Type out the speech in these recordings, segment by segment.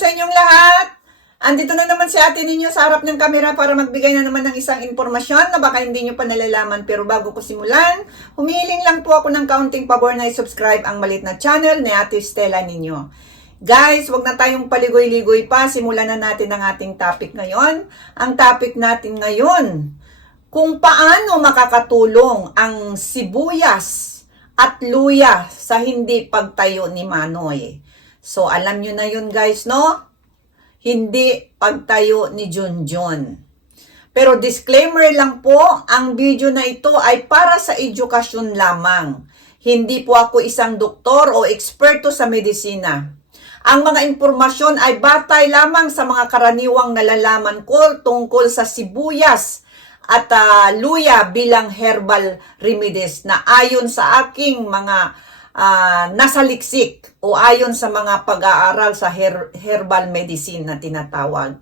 sa inyong lahat! Andito na naman si ate ninyo sa harap ng kamera para magbigay na naman ng isang impormasyon na baka hindi nyo pa nalalaman. Pero bago ko simulan, humihiling lang po ako ng kaunting pabor na i-subscribe ang malit na channel ni ate Stella ninyo. Guys, wag na tayong paligoy-ligoy pa. Simulan na natin ang ating topic ngayon. Ang topic natin ngayon, kung paano makakatulong ang sibuyas at luya sa hindi pagtayo ni Manoy. So, alam nyo na yun guys, no? Hindi pagtayo ni Junjun. Pero disclaimer lang po, ang video na ito ay para sa edukasyon lamang. Hindi po ako isang doktor o eksperto sa medisina. Ang mga impormasyon ay batay lamang sa mga karaniwang nalalaman ko tungkol sa sibuyas at ah, luya bilang herbal remedies na ayon sa aking mga ah, nasaliksik o ayon sa mga pag-aaral sa her- herbal medicine na tinatawag.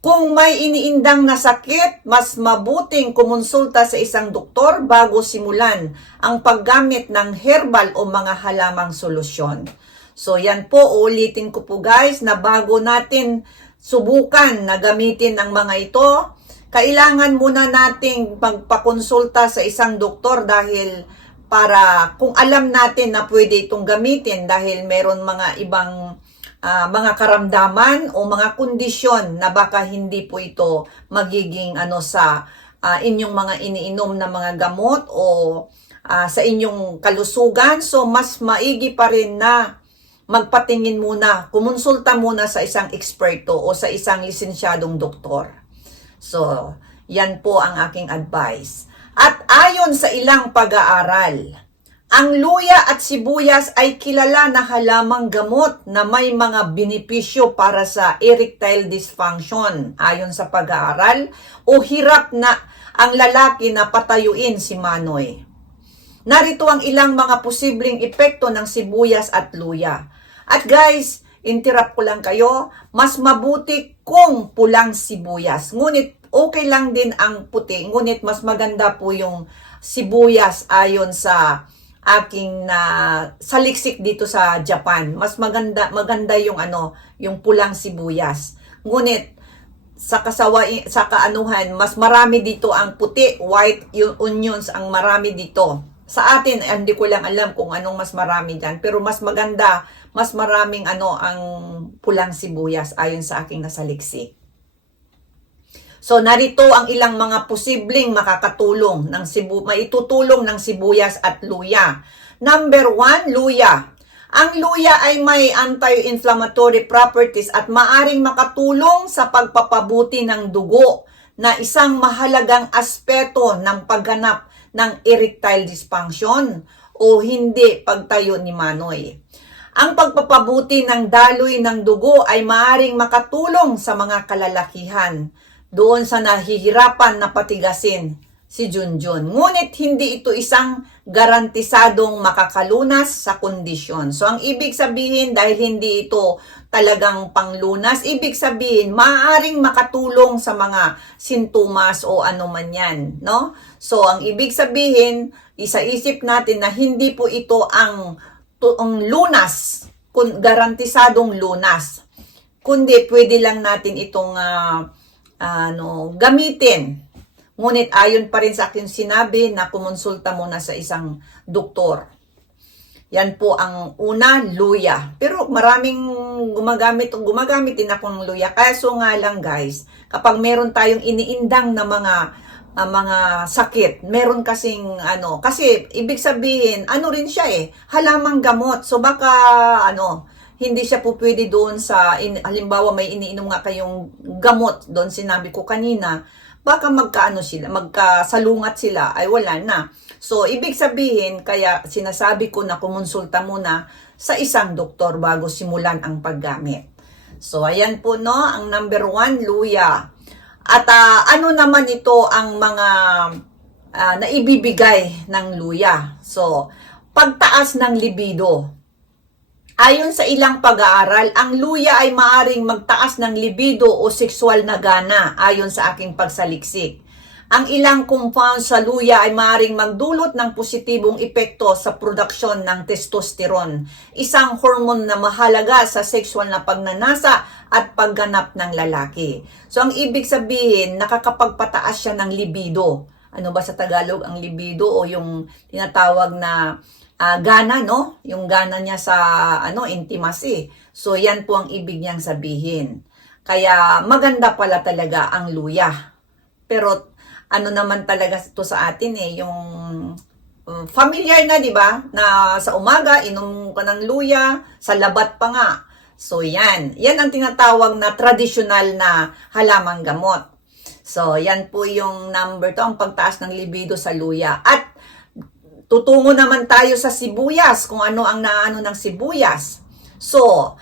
Kung may iniindang na sakit, mas mabuting kumonsulta sa isang doktor bago simulan ang paggamit ng herbal o mga halamang solusyon. So yan po, ulitin ko po guys, na bago natin subukan na gamitin ang mga ito, kailangan muna nating magpakonsulta sa isang doktor dahil para kung alam natin na pwede itong gamitin dahil meron mga ibang ah, mga karamdaman o mga kondisyon na baka hindi po ito magiging ano sa ah, inyong mga iniinom na mga gamot o ah, sa inyong kalusugan so mas maigi pa rin na magpatingin muna, kumonsulta muna sa isang eksperto o sa isang lisensyadong doktor. So, yan po ang aking advice. At ayon sa ilang pag-aaral, ang luya at sibuyas ay kilala na halamang gamot na may mga benepisyo para sa erectile dysfunction ayon sa pag-aaral o hirap na ang lalaki na patayuin si Manoy. Narito ang ilang mga posibleng epekto ng sibuyas at luya. At guys, interrupt ko lang kayo, mas mabuti kung pulang sibuyas. Ngunit okay lang din ang puti, ngunit mas maganda po yung sibuyas ayon sa aking na saliksik dito sa Japan. Mas maganda maganda yung ano, yung pulang sibuyas. Ngunit sa kasawa sa kaanuhan, mas marami dito ang puti, white yung onions ang marami dito. Sa atin, eh, hindi ko lang alam kung anong mas marami dyan. Pero mas maganda, mas maraming ano ang pulang sibuyas ayon sa aking nasaliksik. So narito ang ilang mga posibleng makakatulong ng sibu maitutulong ng sibuyas at luya. Number one, luya. Ang luya ay may anti-inflammatory properties at maaring makatulong sa pagpapabuti ng dugo na isang mahalagang aspeto ng pagganap ng erectile dysfunction o hindi pagtayo ni Manoy. Ang pagpapabuti ng daloy ng dugo ay maaring makatulong sa mga kalalakihan doon sa nahihirapan na patigasin si Junjun. Ngunit hindi ito isang garantisadong makakalunas sa kondisyon. So ang ibig sabihin dahil hindi ito talagang panglunas, ibig sabihin maaaring makatulong sa mga sintomas o ano man yan, no? So ang ibig sabihin, isaisip natin na hindi po ito ang, to, ang lunas, kun, garantisadong lunas, kundi pwede lang natin itong ah, ano, gamitin. Ngunit ayon pa rin sa akin sinabi na kumonsulta muna sa isang doktor. Yan po ang una, luya. Pero maraming gumagamit, gumagamit din ako ng luya. Kaso nga lang guys, kapag meron tayong iniindang na mga ah, mga sakit, meron kasing ano, kasi ibig sabihin, ano rin siya eh, halamang gamot. So baka ano, hindi siya po pwede doon sa, in, halimbawa may iniinom nga kayong gamot, doon sinabi ko kanina, baka magkaano sila, magkasalungat sila, ay wala na. So, ibig sabihin, kaya sinasabi ko na kumonsulta muna sa isang doktor bago simulan ang paggamit. So, ayan po no, ang number one, luya. At ah, ano naman ito ang mga ah, naibibigay ng luya? So, pagtaas ng libido. Ayon sa ilang pag-aaral, ang luya ay maaring magtaas ng libido o sexual na gana ayon sa aking pagsaliksik. ang ilang compound sa luya ay maaaring magdulot ng positibong epekto sa produksyon ng testosterone, isang hormone na mahalaga sa sexual na pagnanasa at pagganap ng lalaki. So ang ibig sabihin, nakakapagpataas siya ng libido. Ano ba sa Tagalog ang libido o yung tinatawag na ah, gana, no? Yung gana niya sa ano intimacy. So yan po ang ibig niyang sabihin. Kaya maganda pala talaga ang luya. Pero ano naman talaga to sa atin eh, yung um, familiar na, di ba? Na sa umaga, inom ka ng luya, sa labat pa nga. So, yan. Yan ang tinatawag na traditional na halamang gamot. So, yan po yung number to, ang pagtaas ng libido sa luya. At tutungo naman tayo sa sibuyas, kung ano ang naano ng sibuyas. So,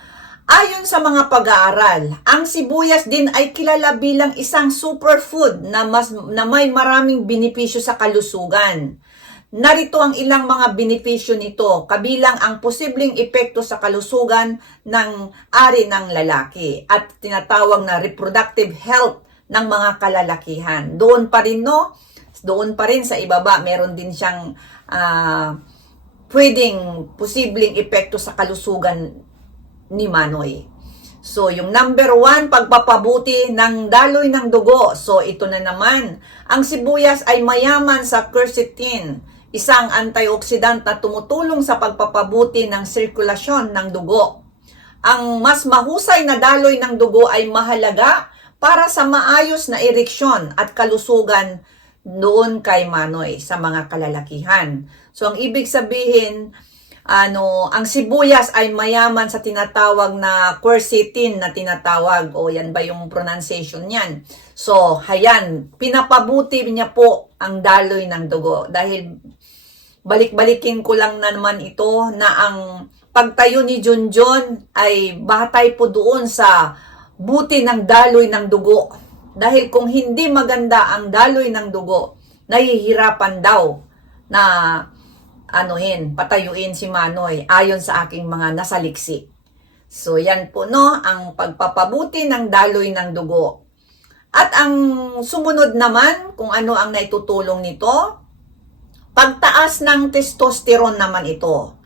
Ayon sa mga pag-aaral, ang sibuyas din ay kilala bilang isang superfood na, mas, na may maraming benepisyo sa kalusugan. Narito ang ilang mga benepisyo nito, kabilang ang posibleng epekto sa kalusugan ng ari ng lalaki at tinatawag na reproductive health ng mga kalalakihan. Doon pa rin, no? Doon pa rin sa ibaba, meron din siyang ah, pwedeng posibleng epekto sa kalusugan ni Manoy. So, yung number one, pagpapabuti ng daloy ng dugo. So, ito na naman. Ang sibuyas ay mayaman sa quercetin, isang antioxidant na tumutulong sa pagpapabuti ng sirkulasyon ng dugo. Ang mas mahusay na daloy ng dugo ay mahalaga para sa maayos na ereksyon at kalusugan doon kay Manoy sa mga kalalakihan. So, ang ibig sabihin, ano, ang sibuyas ay mayaman sa tinatawag na quercetin na tinatawag o yan ba yung pronunciation niyan. So, hayan, pinapabuti niya po ang daloy ng dugo dahil balik-balikin ko lang na naman ito na ang pagtayo ni Junjun ay batay po doon sa buti ng daloy ng dugo. Dahil kung hindi maganda ang daloy ng dugo, nahihirapan daw na anuhin, patayuin si Manoy ayon sa aking mga nasaliksi. So yan po no, ang pagpapabuti ng daloy ng dugo. At ang sumunod naman, kung ano ang naitutulong nito, pagtaas ng testosterone naman ito.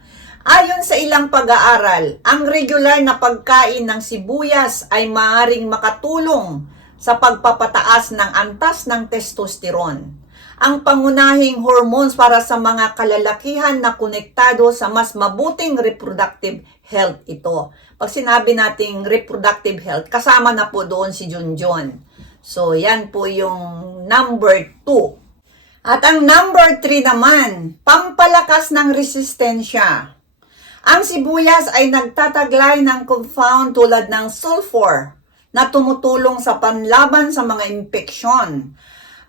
Ayon sa ilang pag-aaral, ang regular na pagkain ng sibuyas ay maaaring makatulong sa pagpapataas ng antas ng testosterone ang pangunahing hormones para sa mga kalalakihan na konektado sa mas mabuting reproductive health ito. Pag sinabi nating reproductive health, kasama na po doon si Junjun. So, yan po yung number 2. At ang number 3 naman, pampalakas ng resistensya. Ang sibuyas ay nagtataglay ng compound tulad ng sulfur na tumutulong sa panlaban sa mga impeksyon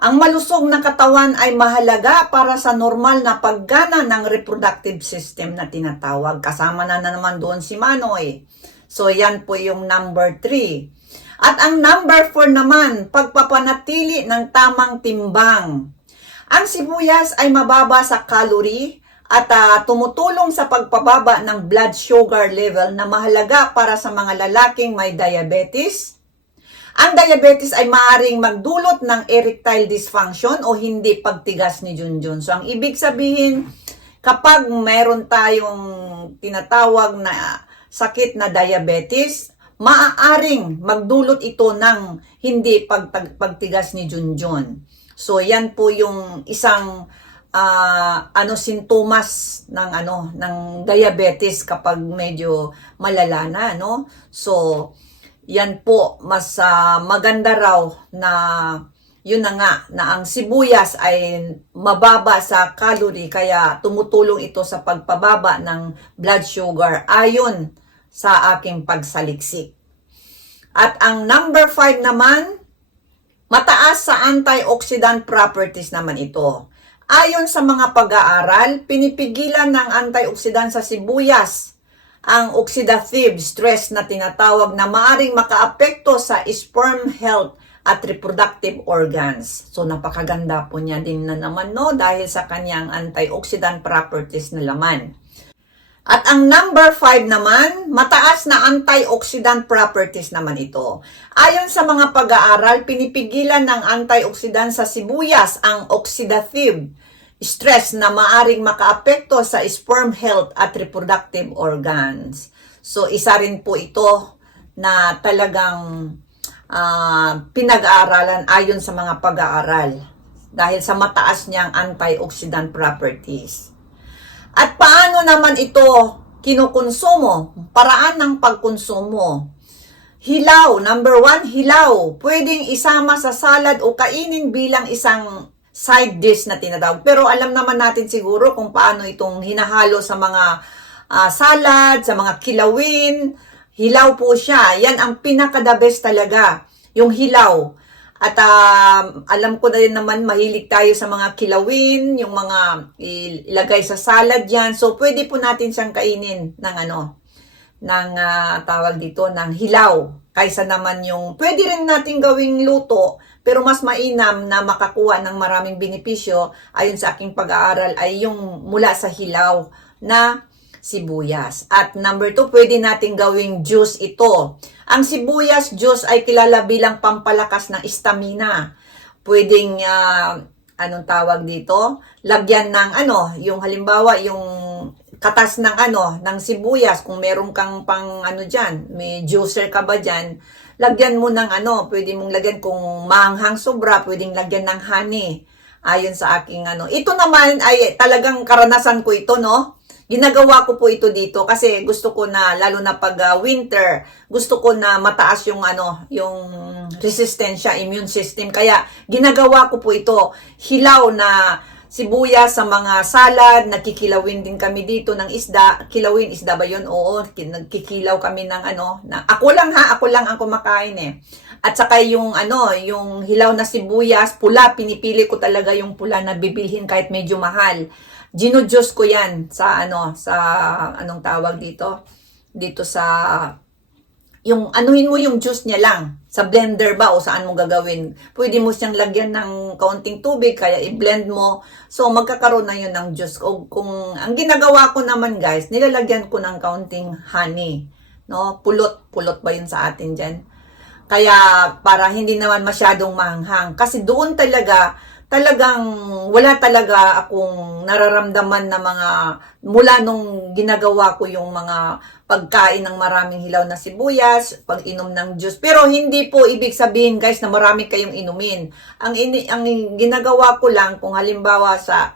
ang malusog na katawan ay mahalaga para sa normal na paggana ng reproductive system na tinatawag. Kasama na, na naman doon si Manoy. So, yan po yung number 3. At ang number 4 naman, pagpapanatili ng tamang timbang. Ang sibuyas ay mababa sa calorie at uh, tumutulong sa pagpababa ng blood sugar level na mahalaga para sa mga lalaking may diabetes, ang diabetes ay maaaring magdulot ng erectile dysfunction o hindi pagtigas ni Junjun. So, ang ibig sabihin, kapag meron tayong tinatawag na sakit na diabetes, maaaring magdulot ito ng hindi pagtag, pagtigas ni Junjun. So, yan po yung isang uh, ano sintomas ng ano ng diabetes kapag medyo malala na no so yan po, mas uh, maganda raw na yun na nga, na ang sibuyas ay mababa sa calorie kaya tumutulong ito sa pagpababa ng blood sugar ayon sa aking pagsaliksik. At ang number 5 naman, mataas sa antioxidant properties naman ito. Ayon sa mga pag-aaral, pinipigilan ng antioxidant sa sibuyas ang oxidative stress na tinatawag na maaring makaapekto sa sperm health at reproductive organs. So napakaganda po niya din na naman no dahil sa kanyang antioxidant properties na laman. At ang number 5 naman, mataas na antioxidant properties naman ito. Ayon sa mga pag-aaral, pinipigilan ng antioxidant sa sibuyas ang oxidative stress na maaring makaapekto sa sperm health at reproductive organs. So, isa rin po ito na talagang ah, pinag-aaralan ayon sa mga pag-aaral dahil sa mataas niyang antioxidant properties. At paano naman ito kinukonsumo? Paraan ng pagkonsumo. Hilaw, number one, hilaw. Pwedeng isama sa salad o kainin bilang isang side dish na tinatawag. Pero alam naman natin siguro kung paano itong hinahalo sa mga ah, salad, sa mga kilawin. Hilaw po siya. Yan ang pinaka-the best talaga. Yung hilaw. At um, alam ko na rin naman mahilig tayo sa mga kilawin, yung mga ilagay sa salad yan. So pwede po natin siyang kainin ng ano, ng ah, tawag dito, ng hilaw. Kaysa naman yung, pwede rin natin gawing luto, pero mas mainam na makakuha ng maraming benepisyo, ayon sa aking pag-aaral, ay yung mula sa hilaw na sibuyas. At number two, pwede natin gawing juice ito. Ang sibuyas juice ay kilala bilang pampalakas ng stamina. Pwedeng, ah, anong tawag dito? Lagyan ng ano, yung halimbawa, yung katas ng ano, ng sibuyas, kung meron kang pang ano dyan, may juicer ka ba dyan, lagyan mo ng ano, pwede mong lagyan kung maanghang sobra, pwedeng lagyan ng honey. Ayon sa aking ano. Ito naman ay talagang karanasan ko ito, no? Ginagawa ko po ito dito kasi gusto ko na lalo na pag ah, winter, gusto ko na mataas yung ano, yung resistensya, immune system. Kaya ginagawa ko po ito hilaw na sibuyas sa mga salad, nakikilawin din kami dito ng isda. Kilawin, isda ba yun? Oo, nagkikilaw kami ng ano. Na, ako lang ha, ako lang ang kumakain eh. At saka yung ano, yung hilaw na sibuyas, pula, pinipili ko talaga yung pula na bibilhin kahit medyo mahal. Ginudjos ko yan sa ano, sa anong tawag dito? Dito sa yung anuhin mo yung juice niya lang sa blender ba o saan mo gagawin. Pwede mo siyang lagyan ng kaunting tubig kaya i-blend mo. So magkakaroon na yun ng juice. O kung ang ginagawa ko naman guys, nilalagyan ko ng kaunting honey. No? Pulot, pulot ba yun sa atin diyan? Kaya para hindi naman masyadong mahanghang. Kasi doon talaga talagang wala talaga akong nararamdaman na mga mula nung ginagawa ko yung mga pagkain ng maraming hilaw na sibuyas, pag-inom ng juice. Pero hindi po ibig sabihin guys na marami kayong inumin. Ang, ini, ang ginagawa ko lang kung halimbawa sa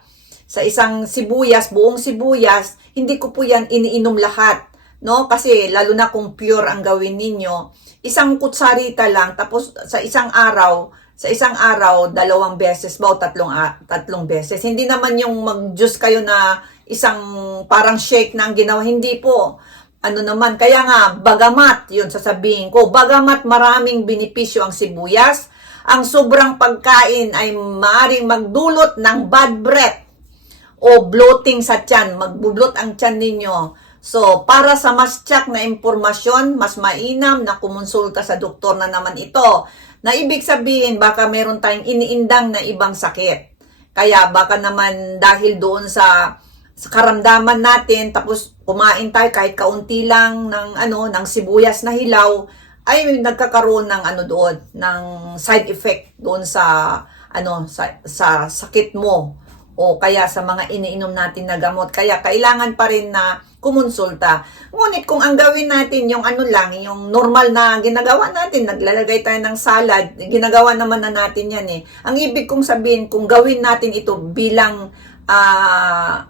sa isang sibuyas, buong sibuyas, hindi ko po yan iniinom lahat. No? Kasi lalo na kung pure ang gawin ninyo, isang kutsarita lang, tapos sa isang araw, sa isang araw, dalawang beses ba o tatlong, tatlong beses. Hindi naman yung mag-juice kayo na isang parang shake na ang ginawa. Hindi po. Ano naman, kaya nga, bagamat, yun sasabihin ko, bagamat maraming benepisyo ang sibuyas, ang sobrang pagkain ay maaring magdulot ng bad breath o bloating sa tiyan, magbublot ang tiyan ninyo. So, para sa mas tsak na impormasyon, mas mainam na kumonsulta sa doktor na naman ito. Na ibig sabihin, baka meron tayong iniindang na ibang sakit. Kaya baka naman dahil doon sa, sa karamdaman natin, tapos kumain tayo kahit kaunti lang ng, ano, ng sibuyas na hilaw, ay nagkakaroon ng ano doon, ng side effect doon sa, ano, sa, sa sakit mo o kaya sa mga iniinom natin na gamot. Kaya kailangan pa rin na kumonsulta. Ngunit kung ang gawin natin yung ano lang, yung normal na ginagawa natin, naglalagay tayo ng salad, ginagawa naman na natin yan eh. Ang ibig kong sabihin, kung gawin natin ito bilang ah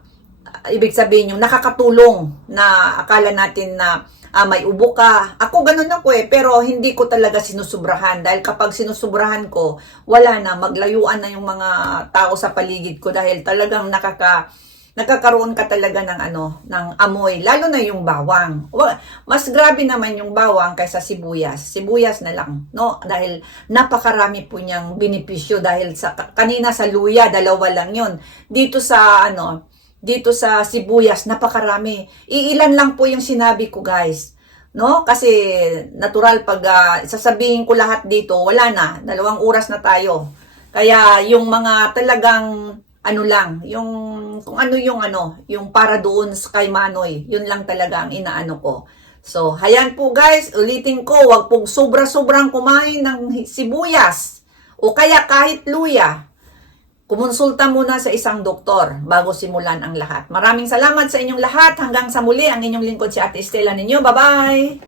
ibig sabihin yung nakakatulong na akala natin na ah, may ubo ka. Ako ganun ako eh, pero hindi ko talaga sinusubrahan dahil kapag sinusubrahan ko, wala na, maglayuan na yung mga tao sa paligid ko dahil talagang nakaka nakakaroon ka talaga ng ano, ng amoy, lalo na yung bawang. Wa- Mas grabe naman yung bawang kaysa sibuyas. Sibuyas na lang, no? Dahil napakarami po niyang benepisyo dahil sa kanina sa luya, dalawa lang 'yon. Dito sa ano, dito sa sibuyas, napakarami. Iilan lang po yung sinabi ko, guys. No? Kasi natural pag ah, sasabihin ko lahat dito, wala na. Dalawang oras na tayo. Kaya yung mga talagang ano lang, yung kung ano yung ano, yung para doon kay Manoy, yun lang talaga ang inaano ko. So, hayan po guys, ulitin ko, wag pong sobra-sobrang kumain ng sibuyas o kaya kahit luya. Kumonsulta muna sa isang doktor bago simulan ang lahat. Maraming salamat sa inyong lahat. Hanggang sa muli, ang inyong lingkod si Ate Estela ninyo. Bye-bye!